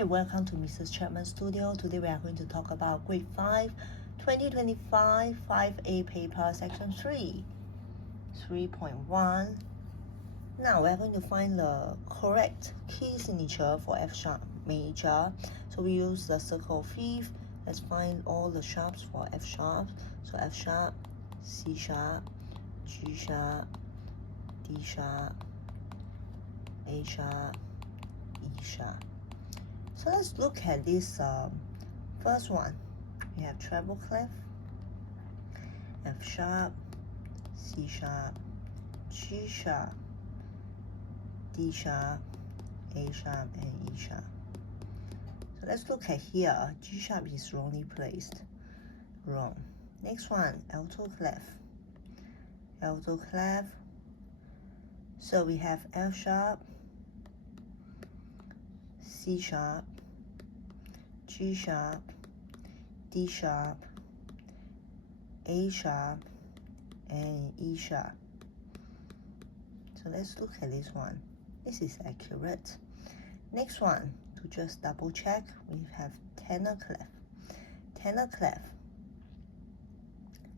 Hi, welcome to Mrs. Chapman Studio. Today we are going to talk about Grade 5, 2025, 5A paper, Section 3, 3.1. Now we are going to find the correct key signature for F sharp major. So we use the circle of fifth. Let's find all the sharps for F sharp. So F sharp, C sharp, G sharp, D sharp, A sharp, E sharp. So let's look at this first one. We have treble clef, F sharp, C sharp, G sharp, D sharp, A sharp, and E sharp. So let's look at here. G sharp is wrongly placed. Wrong. Next one, alto clef. Alto clef. So we have F sharp, C sharp, G sharp, D sharp, A sharp, and E sharp. So let's look at this one. This is accurate. Next one, to just double check, we have tenor clef. Tenor clef.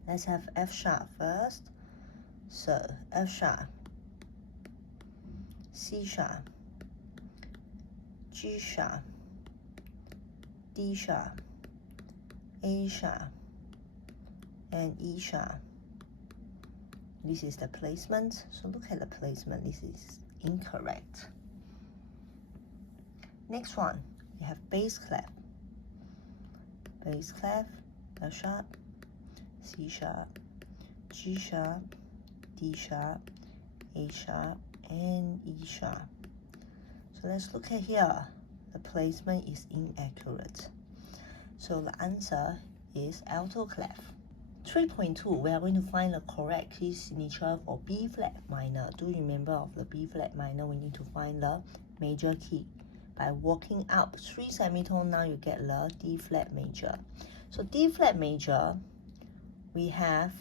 Let's have F sharp first. So F sharp, C sharp, G sharp, D sharp, A sharp, and E sharp. This is the placement. So look at the placement. This is incorrect. Next one, we have bass clef. Bass clef, F sharp, C sharp, G sharp, D sharp, A sharp, and E sharp. So let's look at here. The placement is inaccurate. So the answer is alto clef. 3.2, we are going to find the correct key signature for B flat minor. Do remember of the B flat minor, we need to find the major key. By walking up 3 semitone, now you get the D flat major. So D flat major, we have,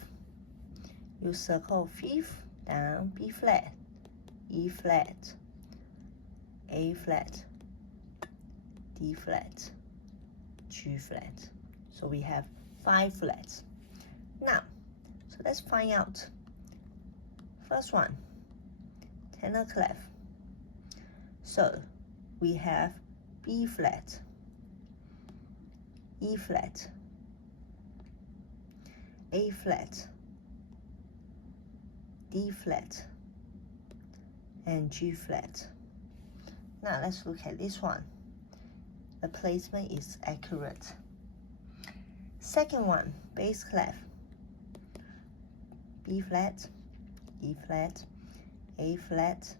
you circle fifth, down, B flat, E flat, A flat, D flat, G flat. So we have 5 flats. Now, so let's find out. First one, tenor clef. So we have B flat, E flat, A flat, D flat, and G flat. Now let's look at this one. The placement is accurate. Second one, bass clef. B flat, E flat, A flat,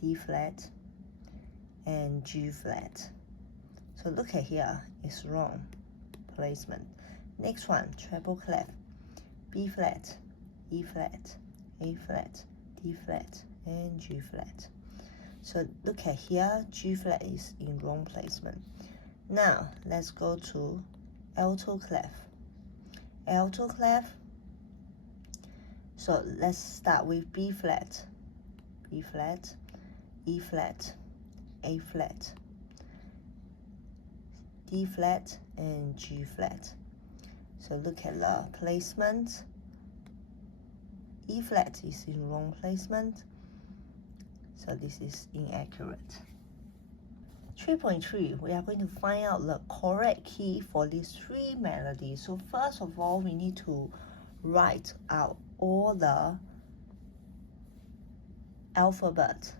D flat, and G flat. So look at here, it's wrong placement. Next one, treble clef. B flat, E flat, A flat, D flat, and G flat. So look at here, G flat is in wrong placement. Now let's go to alto clef. Alto clef. So let's start with B flat, B flat, E flat, A flat, D flat, and G flat. So look at the placement. E flat is in wrong placement. So this is inaccurate. 3.3, we are going to find out the correct key for these 3 melodies. So first of all, we need to write out all the alphabet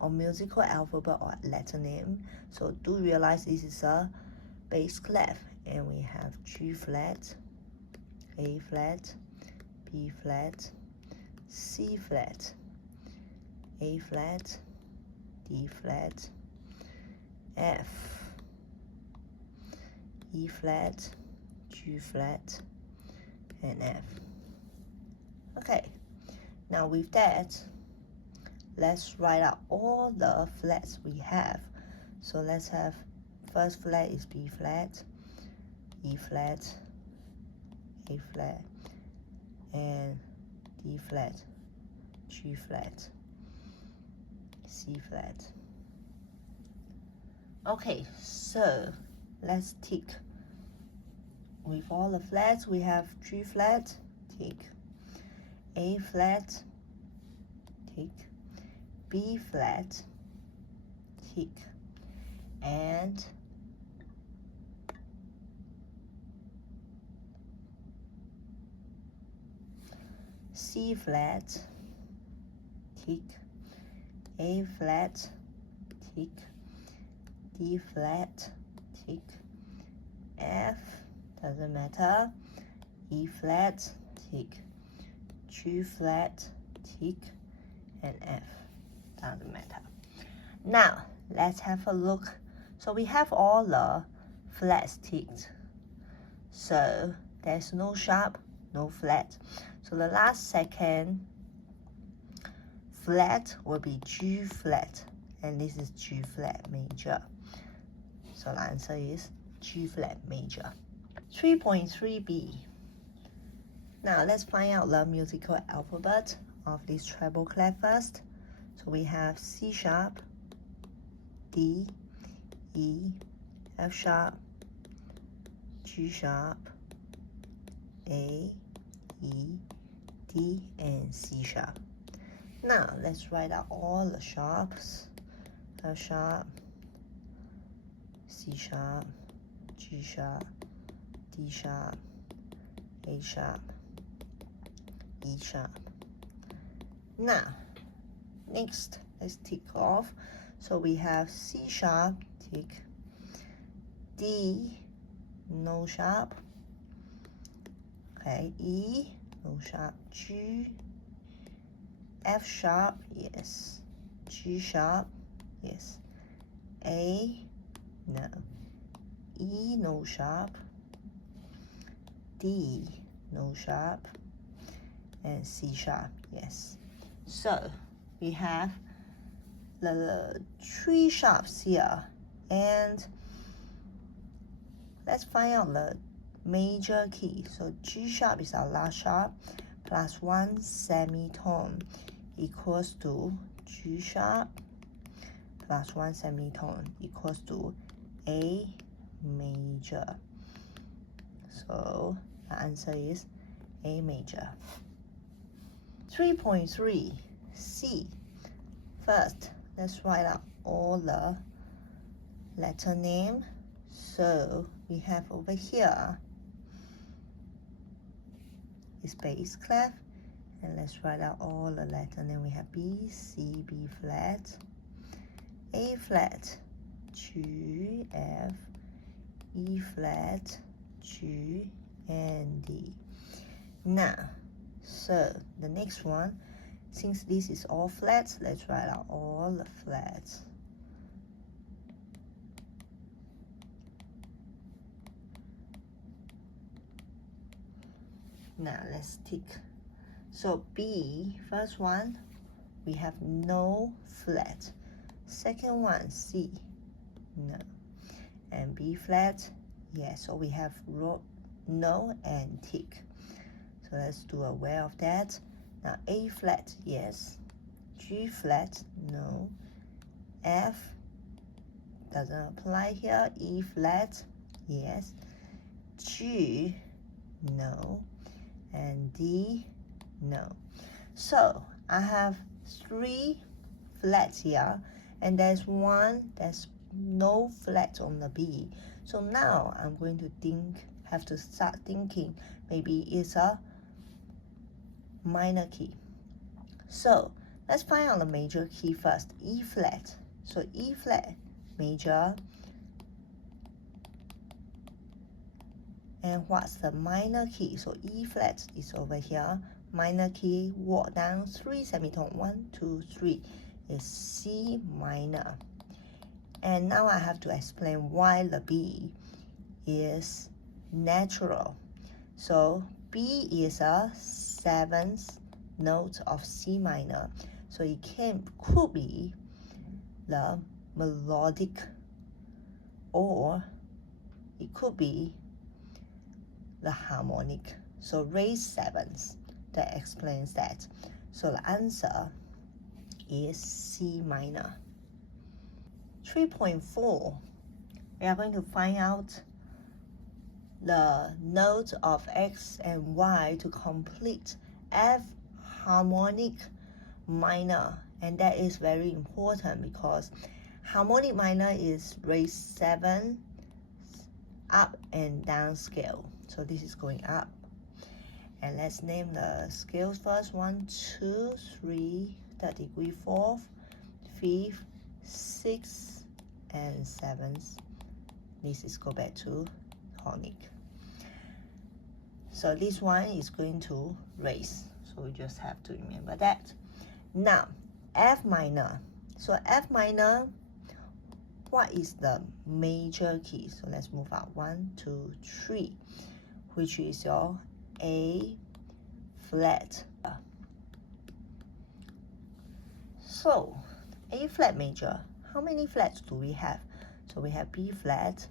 or musical alphabet or letter name. So do realize this is a bass clef, and we have G flat, A flat, B flat, C flat, A flat, D flat, F, E flat, G flat, and F. Okay, now with that, let's write out all the flats we have. So let's have, first flat is B flat, E flat, A flat, and D flat, G flat, C flat. Okay, so let's tick. With all the flats, we have G flat, tick. A flat, tick. B flat, tick. And C flat, tick. A flat, tick. D flat, tick. F, doesn't matter. E flat, tick. G flat, tick. And F, doesn't matter. Now, let's have a look. So we have all the flats ticked. So there's no sharp, no flat. So the last second flat will be G flat. And this is G flat major. So the answer is G flat major. 3.3b. Now let's find out the musical alphabet of this treble clef first. So we have C sharp, D, E, F sharp, G sharp, A, E, D, and C sharp. Now let's write out all the sharps. F sharp, C sharp, G sharp, D sharp, A sharp, E sharp. Now, next, let's tick off. So we have C sharp, tick. D, no sharp. Okay, E, no sharp. G, F sharp, yes. G sharp, yes. A, no. E, no sharp. D, no sharp. And C sharp, yes. So we have the 3 sharps here, and let's find out the major key. So G sharp is our last sharp, plus 1 semitone equals to G sharp plus 1 semitone equals to A major. So the answer is A major. 3.3 C. First, let's write out all the letter name. So we have over here is bass clef, and let's write out all the letter name. We have B, C, B flat, A flat, G, F, E flat, G, and D. Now, so the next one, since this is all flats, let's write out all the flats. Now let's tick. So B, first one, we have no flat. Second one, C, no. And B flat, yes, so we have no and tick. So let's do aware of that. Now A flat, yes. G flat, no. F doesn't apply here. E flat, yes. G, no. And D, no. So I have 3 flats here, and there's one that's no flat on the B. So now I'm going to have to start thinking maybe it's a minor key. So let's find out the major key first. E flat. So E flat major. And what's the minor key? So E flat is over here. Minor key, walk down 3 semitone. 1, 2, 3 is C minor. And now I have to explain why the B is natural. So B is a 7th note of C minor. So it could be the melodic, or it could be the harmonic. So raised 7th, that explains that. So the answer is C minor. 3.4 we are going to find out the notes of X and Y to complete F harmonic minor, and that is very important because harmonic minor is raised 7 up and down scale. So this is going up. And let's name the scales first. 1, 2, 3, third degree, 4th, 5th, 6th, and 7th. This is go back to tonic. So this one is going to raise. So we just have to remember that. Now, F minor. So F minor, what is the major key? So let's move out. 1, 2, 3, which is your A flat. So A flat major, how many flats do we have? So we have B flat,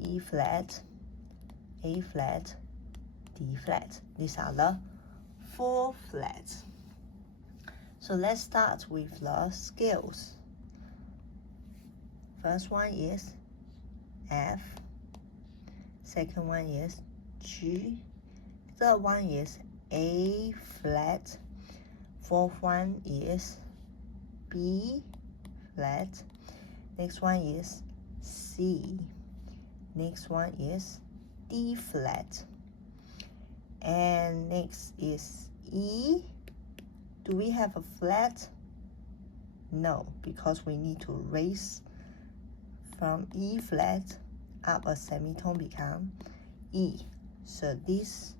E flat, A flat, D flat. These are the 4 flats. So let's start with the scales. First one is F, second one is G, third one is A flat, fourth one is B flat, next one is C, next one is D flat, and next is E. Do we have a flat? No, because we need to raise from E flat up a semitone become E. So this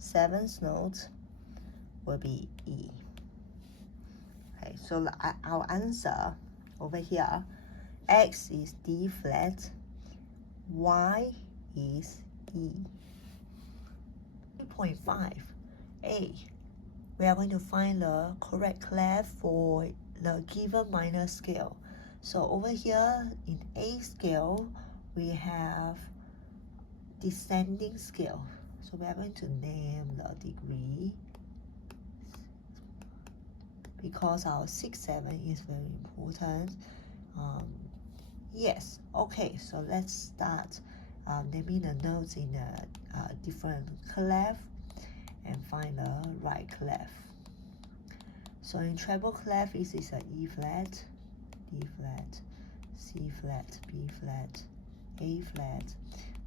7th note will be E. Okay, so our answer over here, X is D flat, Y is E. 3.5, A. We are going to find the correct clef for the given minor scale. So over here in A scale, we have descending scale. So we are going to name the degree because our 6, 7 is very important. Yes, okay, so let's start naming the notes in a different clef and find the right clef. So in treble clef, this is a E flat, D flat, C flat, B flat, A flat,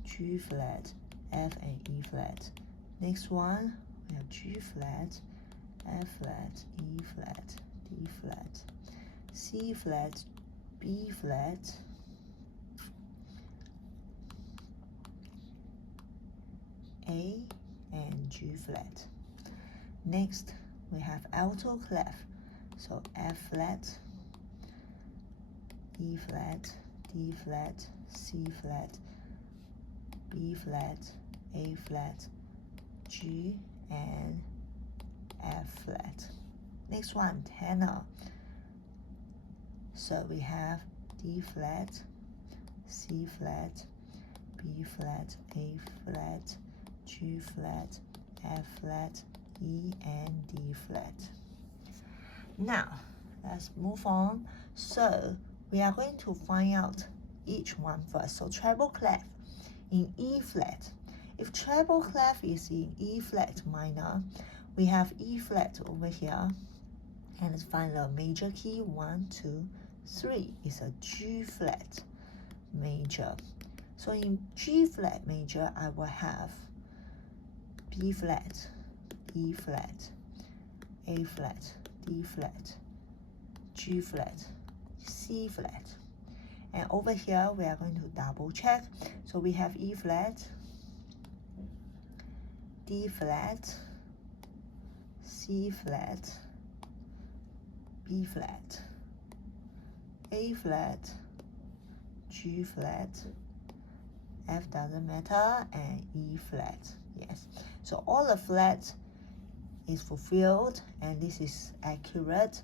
G flat, F and E flat. Next one, we have G flat, F flat, E flat, D flat, C flat, B flat, A and G flat. Next, we have alto clef. So F flat, E flat, D flat, C flat, B flat, A flat, G and F flat. Next one, tenor. So we have D flat, C flat, B flat, A flat, G flat, F flat, E and D flat. Now, let's move on. So we are going to find out each one first. So treble clef in E flat. If treble clef is in E flat minor, we have E flat over here. And let's find the major key. 1, 2, 3 is a G flat major. So in G flat major, I will have B flat, E flat, A flat, D flat, G flat, C flat. And over here, we are going to double check. So we have E flat, D flat, C flat, B flat, A flat, G flat, F doesn't matter, and E flat. Yes, so all the flats is fulfilled and this is accurate.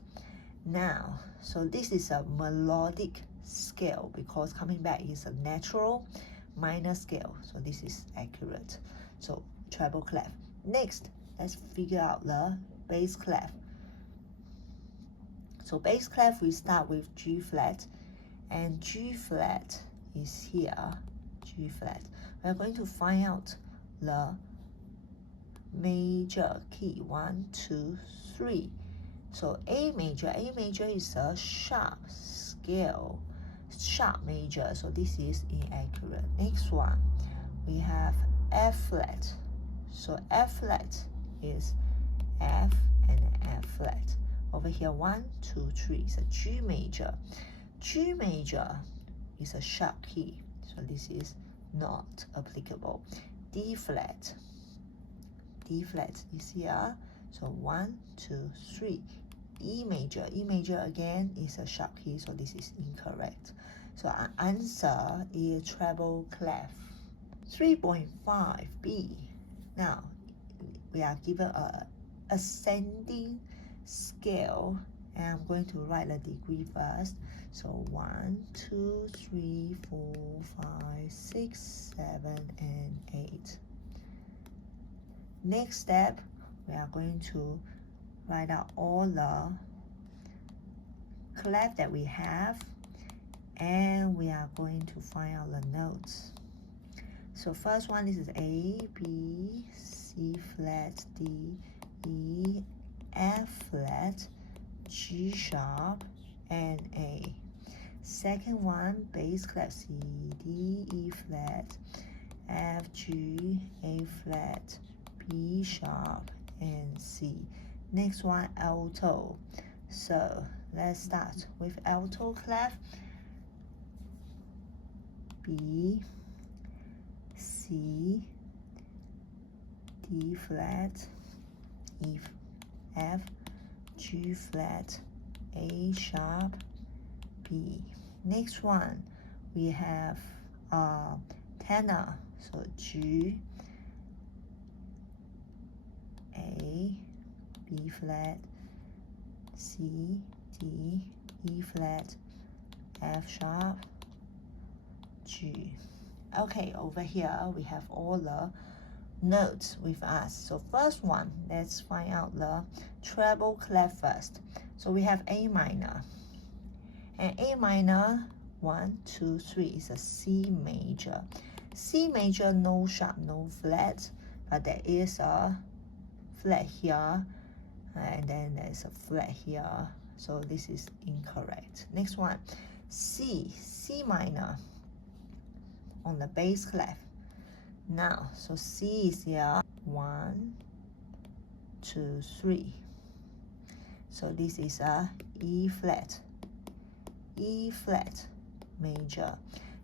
Now, so this is a melodic scale because coming back is a natural minor scale. So this is accurate. So treble clef. Next, let's figure out the bass clef. So bass clef, we start with G flat, and G flat is here, G flat. We are going to find out the major key, 1, 2, 3. So A major is a sharp scale, sharp major, so this is inaccurate. Next one, we have F flat. So F flat is F and F flat. Over here, 1, 2, 3 is a G major. G major is a sharp key, so this is not applicable. D flat is here, so 1, 2, 3. E major again is a sharp key, so this is incorrect. So our answer is treble clef. 3.5 B. Now we are given a ascending scale, and I'm going to write the degree first. So 1, 2, 3, 4, 5, 6, 7, and 8. Next step, we are going to write out all the clef that we have, and we are going to find out the notes. So first one, this is A, B, C flat, D, E, F flat, G sharp, and A. Second one, bass clef, C, D, E flat, F, G, A flat, B sharp, and C. Next one, alto. So let's start with alto clef. B, C, D flat, E, F, G flat, A sharp, B. Next one, we have tenor. So G, A, B flat, C, D, E flat, F sharp, G. Okay, over here we have all the notes with us. So first one, let's find out the treble clef first. So we have A minor, and A minor 1, 2, 3 is a C major. C major, no sharp, no flat, but there is a flat here, and then there's a flat here, so this is incorrect. Next one, C minor on the bass clef. Now, so C is here, 1, 2, 3. So this is a E flat major.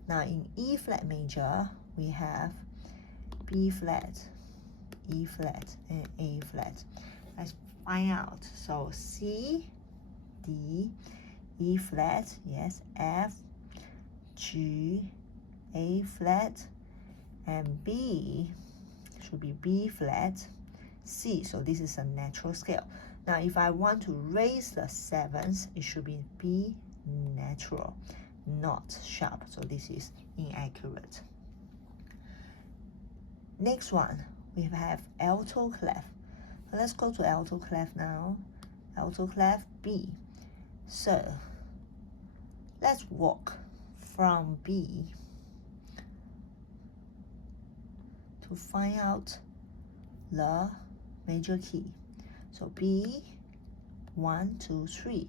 Now in E flat major, we have B flat, E flat, and A flat. Let's find out. So C, D, E flat, yes, F, G, A flat, and B should be B flat, C. So this is a natural scale. Now if I want to raise the sevenths, it should be B natural, not sharp. So this is inaccurate. Next one, we have alto clef. Let's go to alto clef now. Alto clef B. So let's walk from B to find out the major key. So B, 1, 2, 3.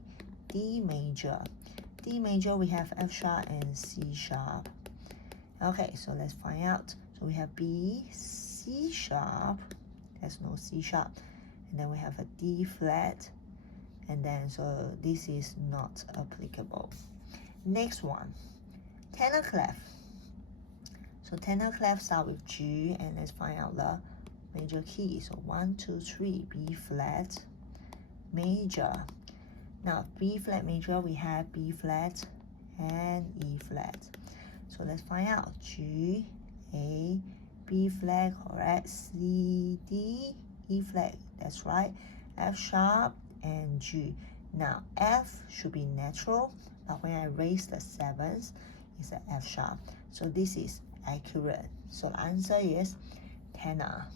D major. D major, we have F sharp and C sharp. Okay, so let's find out. So we have B, C sharp. There's no C sharp. And then we have a D flat. And then, so this is not applicable. Next one, tenor clef. So tenor clef start with G, and let's find out the major key. So 1, 2, 3, B flat major. Now B flat major, we have B flat and E flat. So let's find out. G, A, B flat, correct. C, D, E flat, that's right. F sharp and G. Now F should be natural, but when I raise the seventh, it's an F sharp. So this is accurate. So the answer is tenor.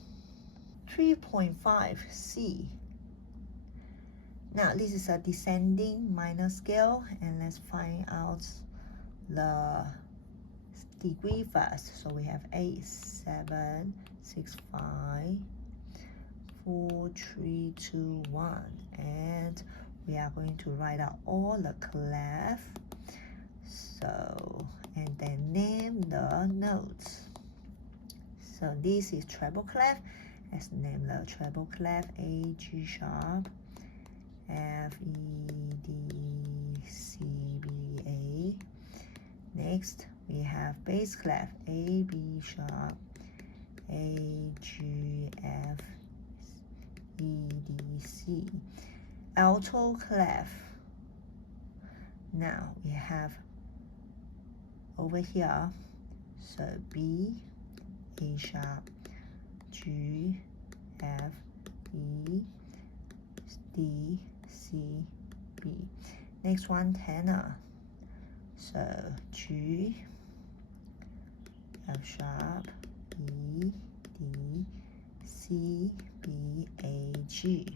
3.5 C. Now this is a descending minor scale, and let's find out the degree first. So we have 8, 7, 6, 5, 4, 3, 2, 1. And we are going to write out all the clef. So, and then name the notes. So this is treble clef. Let's name the treble clef: A, G sharp, F, E, D, C, B, A. Next, we have bass clef: A, B sharp, A, G, F, E, D, C. Alto clef. Now we have over here, so B, A sharp, G, F, E, D, C, B. Next one, tenor. So G, F sharp, E, D, C, B, A, G.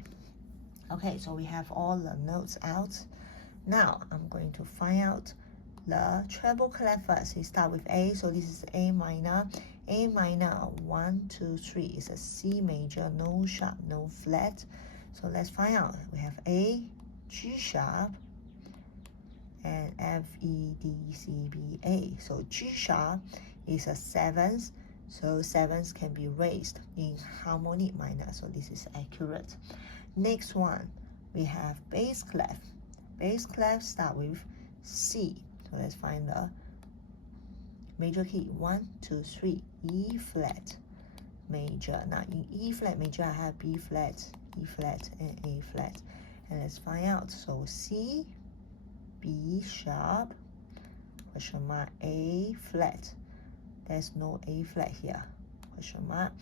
Okay, so we have all the notes out. Now I'm going to find out the treble clef first. We start with A, so this is A minor. A minor, 1, 2, 3 is a C major, no sharp, no flat. So let's find out. We have A, G sharp, and F, E, D, C, B, A. So G sharp is a 7th, so 7th can be raised in harmonic minor, so this is accurate. Next one, we have bass clef. Bass clef start with C. So let's find the major key. 1, 2, 3, E flat major. Now in E flat major, I have B flat, E flat, and A flat. And let's find out. So C, B sharp, question mark, A flat. There's no A flat here, question mark.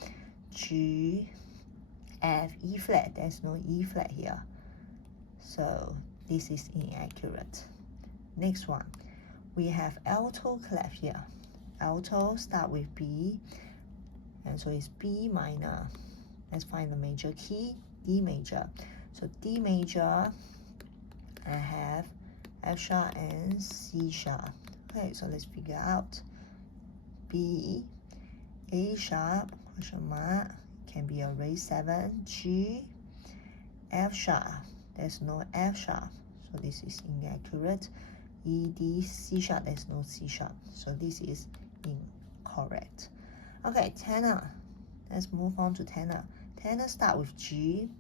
G, F, E flat. There's no E flat here. So this is inaccurate. Next one, we have alto clef here. Alto start with B, and so it's B minor. Let's find the major key, D major. So D major, I have F sharp and C sharp. Okay, so let's figure out. B, A sharp, question mark, can be a raised 7. G, F sharp, there's no F sharp, so this is inaccurate. E, D, C sharp, there's no C sharp, so this is incorrect. Okay, tenor. Let's move on to tenor. Tenor start with G,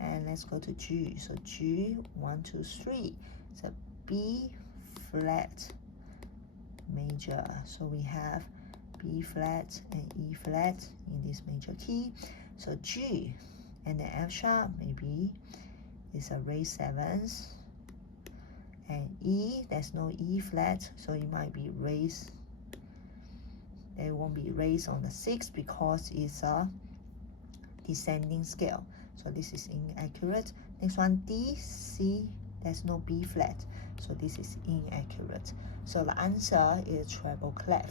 and let's go to G. So G, 1, 2, 3. So B flat major. So we have B flat and E flat in this major key. So G and then F sharp maybe is a raised 7th. And E, there's no E flat, so it might be raised. It won't be raised on the 6th because it's a descending scale. So this is inaccurate. Next one, D, C, there's no B flat, so this is inaccurate. So the answer is treble clef.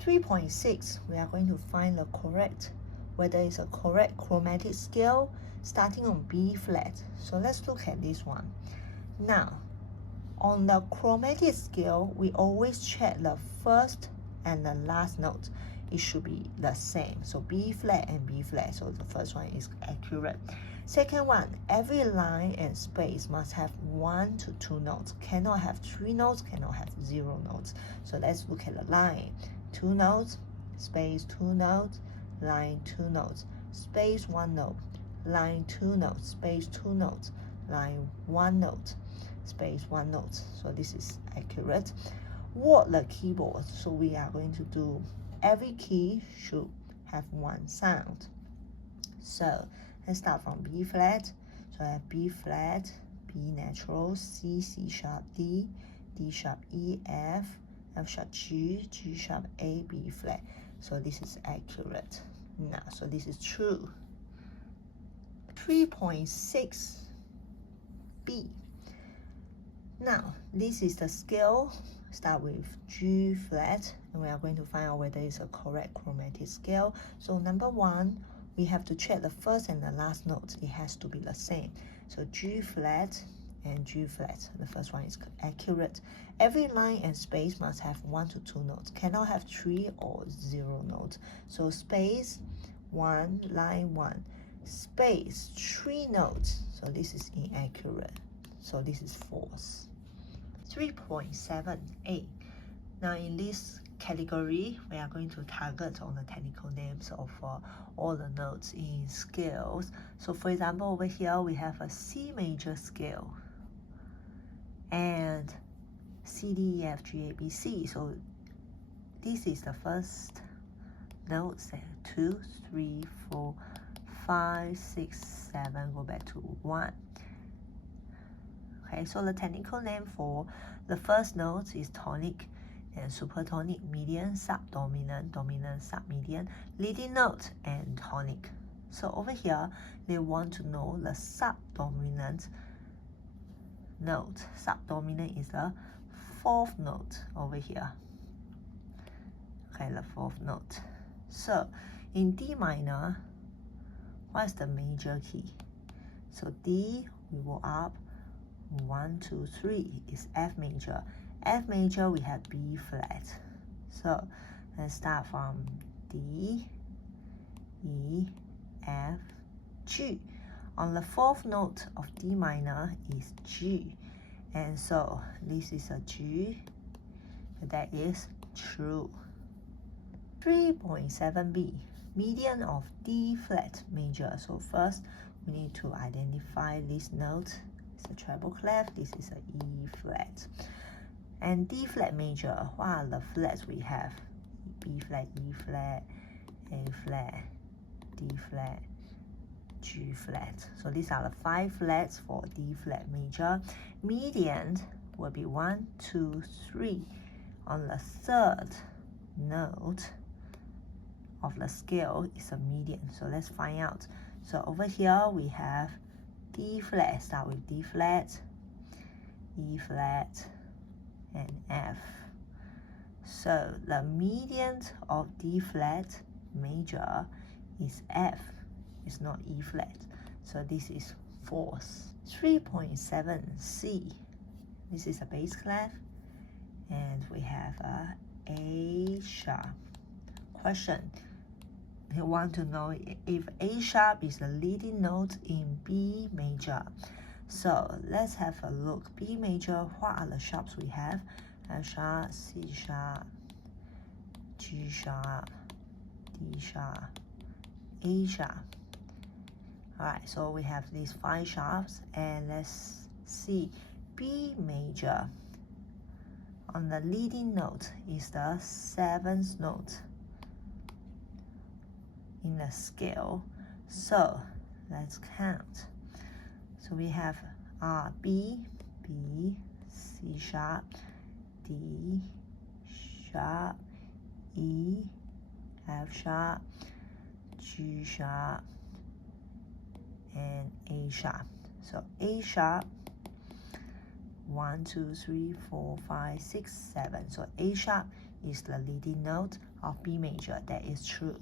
3.6, we are going to find the correct, whether it's a correct chromatic scale starting on B flat. So let's look at this one. Now, on the chromatic scale, we always check the first and the last note. It should be the same. So B flat and B flat. So the first one is accurate. Second one, every line and space must have 1 to 2 notes. Cannot have 3 notes, cannot have 0 notes. So let's look at the line. 2 notes, space 2 notes, line 2 notes, space 1 note, line 2 notes, space 2 notes, line 1 note, space 1 note. So this is accurate. Word the keyboard. So we are going to do every key should have 1 sound. So let's start from B flat. So I have B flat, B natural, C, C sharp, D, D sharp, E, F, F sharp, G, G sharp, A, B flat. So this is accurate. Now, so this is true. 3.6 B. Now, this is the scale. Start with G flat, and we are going to find out whether it's a correct chromatic scale. So number 1, we have to check the first and the last notes. It has to be the same. So G flat and G flat. The first one is accurate. Every line and space must have 1 to 2 notes. Cannot have 3 or 0 notes. So space 1, line 1, space 3 notes. So this is inaccurate. So this is false. 3.78. Now in this category, we are going to target on the technical names of all the notes in scales. So for example, over here we have a C major scale and C, D, E, F, G, A, B, C. So this is the first note, 2, 3, 4, 5, 6, 7, go back to 1. Okay, so the technical name for the first note is tonic and supertonic, median, subdominant, dominant, submedian, leading note, and tonic. So over here, they want to know the subdominant note. Subdominant is the 4th note over here. Okay, the 4th note. So in D minor, what is the major key? So D, we go up 1, 2, 3 is F major. F major, we have B flat. So let's start from D, E, F, G. On the 4th note of D minor is G. And so this is a G, that is true. 3.7b, median of D flat major. So first, we need to identify this note. It's a treble clef, this is a E flat. And D flat major, what are the flats we have? B flat, E flat, A flat, D flat, G flat. So these are the 5 flats for D flat major. Median will be 1, 2, 3 on the 3rd note of the scale is a median. So let's find out. So over here we have D flat, start with D flat, E flat, and F. So the median of D flat major is F, it's not E flat. So this is false. 3.7c, this is a bass clef, and we have a A sharp. Question, you want to know if A sharp is the leading note in B major. So let's have a look. B major, what are the sharps we have? F sharp, C sharp, G sharp, D sharp, A sharp. Alright, so we have these 5 sharps, and let's see. B major on the leading note is the 7th note in the scale. So let's count. So we have B, B, C sharp, D sharp, E, F sharp, G sharp, and A sharp. So A sharp, 1, 2, 3, 4, 5, 6, 7. So A sharp is the leading note of B major. That is true.